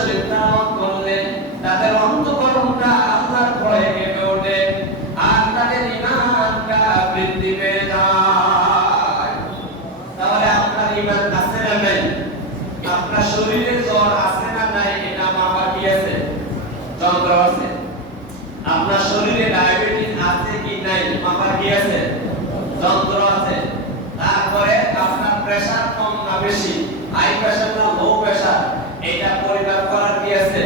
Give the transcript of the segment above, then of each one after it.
শরীফ তেলাওয়াত করলে তাদের অন্তঃকরণটা আল্লাহর ভয়ে কেঁপে ওঠে আর তাদের ঈমানটা বৃদ্ধি পেয়ে যায়। তাহলে আপনার ঈমান আছে না নাই? আপনার শরীরে জ্বর আছে না নাই এটা মাপার কি আছে? যন্ত্র আছে। আপনার শরীরে ডায়াবেটিস আছে কি নাই মাপার কি আছে? যন্ত্র আছে। তারপরে আপনার প্রেসার কম না বেশি, হাই প্রেসার না লো প্রেসার, এটা পরিমাপ করার কি আছে?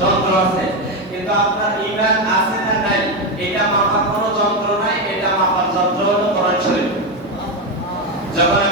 যন্ত্র আছে। কিন্তু আপনার ঈমান আছে না নাই এটা মাপার কোনো যন্ত্র নাই, এটা মাপার যন্ত্র হলো কোরআন শরীফ। যখন